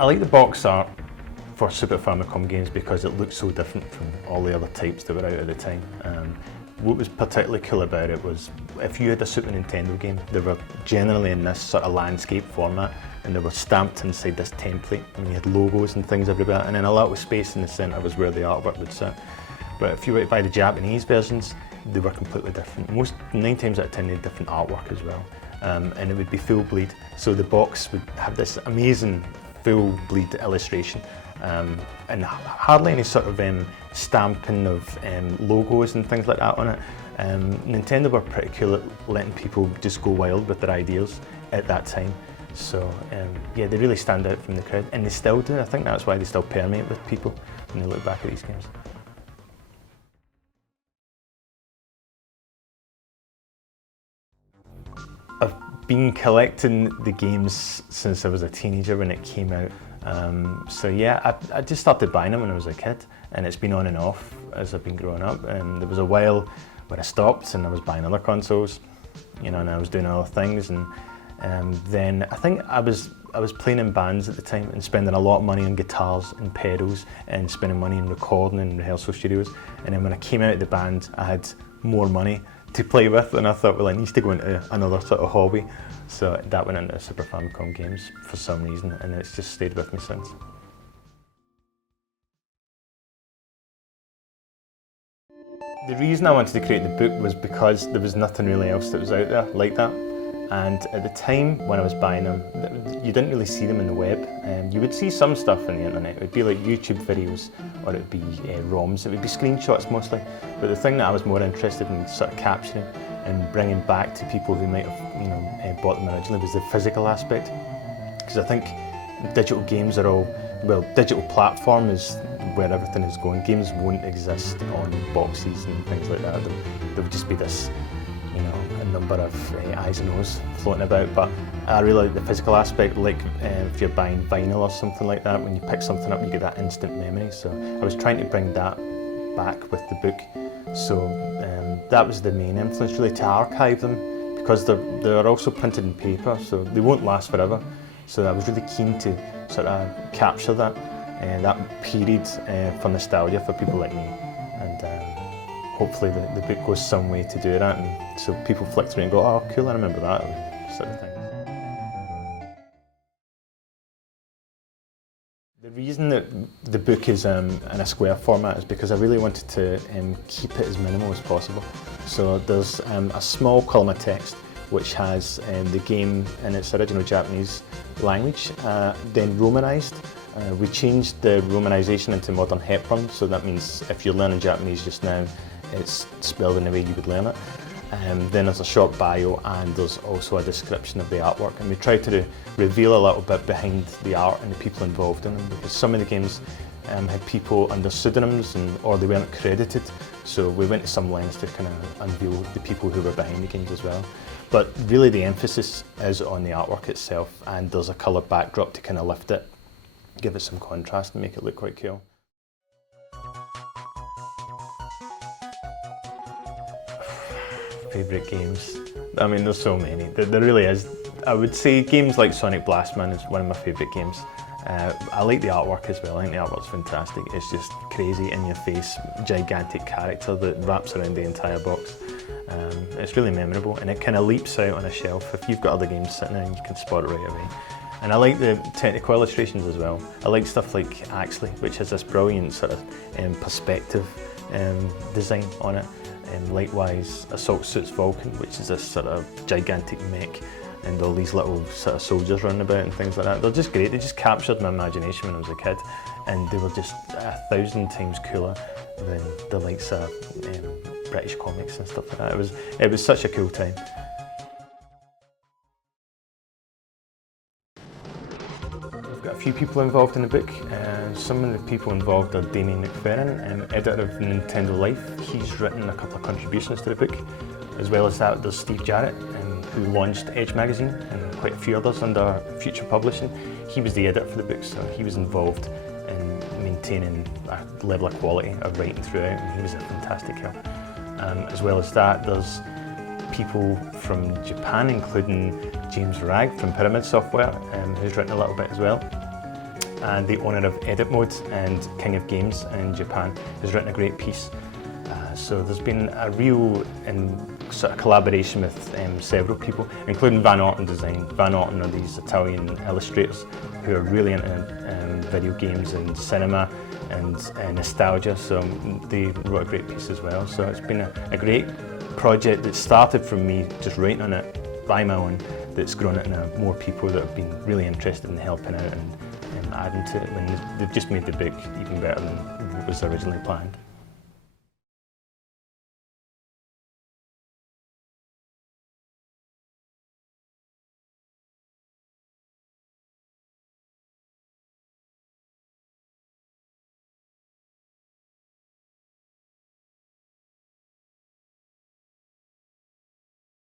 I like the box art for Super Famicom games because it looks so different from all the other types that were out at the time. What was particularly cool about it was if you had a Super Nintendo game, they were generally in this sort of landscape format and they were stamped inside this template and you had logos and things everywhere, and then a little space in the centre was where the artwork would sit. But if you were to buy the Japanese versions, they were completely different. 9 times out of 10 they had different artwork as well, and it would be full bleed. So the box would have this amazing full bleed illustration. And hardly any sort of stamping of logos and things like that on it. Nintendo were pretty cool at letting people just go wild with their ideas at that time. So yeah, they really stand out from the crowd, and they still do. I think that's why they still permeate with people when they look back at these games. I've been collecting the games since I was a teenager when it came out. So yeah, I just started buying them when I was a kid, and it's been on and off as I've been growing up. And there was a while where I stopped and I was buying other consoles, you know, and I was doing other things. And then I think I was playing in bands at the time and spending a lot of money on guitars and pedals and spending money on recording in rehearsal studios. And then when I came out of the band, I had more money to play with, and I thought, well, I need to go into another sort of hobby. So that went into Super Famicom games for some reason, and it's just stayed with me since. The reason I wanted to create the book was because there was nothing really else that was out there like that. And at the time when I was buying them, you didn't really see them in the web. You would see some stuff on the internet. It would be like YouTube videos, or it would be ROMs. It would be screenshots mostly. But the thing that I was more interested in sort of capturing and bringing back to people who might have, you know, bought them originally was the physical aspect. Because I think digital games are all, well, digital platform is where everything is going. Games won't exist on boxes and things like that. There would just be this, you know, a number of eyes and O's floating about. But I really like the physical aspect, like if you're buying vinyl or something like that, when you pick something up you get that instant memory. So I was trying to bring that back with the book. So that was the main influence, really, to archive them, because they're also printed in paper, so they won't last forever. So I was really keen to sort of capture that period for nostalgia for people like me. And hopefully the book goes some way to do that, and so people flick through and go, oh cool, I remember that, sort of thing. The reason that the book is in a square format is because I really wanted to keep it as minimal as possible. So there's a small column of text which has the game in its original Japanese language, then romanized. We changed the romanization into modern Hepburn, so that means if you're learning Japanese just now, it's spelled in the way you would learn it. Then there's a short bio, and there's also a description of the artwork, and we tried to reveal a little bit behind the art and the people involved in them, because some of the games had people under pseudonyms or they weren't credited, so we went to some lengths to kind of unveil the people who were behind the games as well. But really the emphasis is on the artwork itself, and there's a colour backdrop to kind of lift it, give it some contrast and make it look quite cool. Favourite games? I mean, there's so many. There really is. I would say games like Sonic Blastman is one of my favourite games. I like the artwork as well. I think the artwork's fantastic. It's just crazy, in your face, gigantic character that wraps around the entire box. It's really memorable, and it kind of leaps out on a shelf. If you've got other games sitting there, you can spot it right away. And I like the technical illustrations as well. I like stuff like Axley, which has this brilliant sort of perspective design on it. Likewise, Assault Suits Vulcan, which is this sort of gigantic mech, and all these little sort of soldiers running about and things like that. They're just great. They just captured my imagination when I was a kid, and they were just 1,000 times cooler than the likes of British comics and stuff like that. It was such a cool time. We've got a few people involved in the book. Some of the people involved are Damien McFerrin, editor of Nintendo Life. He's written a couple of contributions to the book. As well as that, there's Steve Jarrett, who launched Edge magazine, and quite a few others under Future Publishing. He was the editor for the book, so he was involved in maintaining a level of quality of writing throughout, and he was a fantastic help. As well as that, there's people from Japan, including James Ragg from Pyramid Software, who's written a little bit as well. and the owner of Edit Mode and King of Games in Japan, has written a great piece. So there's been a real sort of collaboration with several people, including Van Orton Design. Van Orton are these Italian illustrators who are really into video games and cinema and nostalgia, so they wrote a great piece as well. So it's been a great project that started from me just writing on it by my own, that's grown into more people that have been really interested in helping out and adding to it, and they've just made the book even better than was originally planned.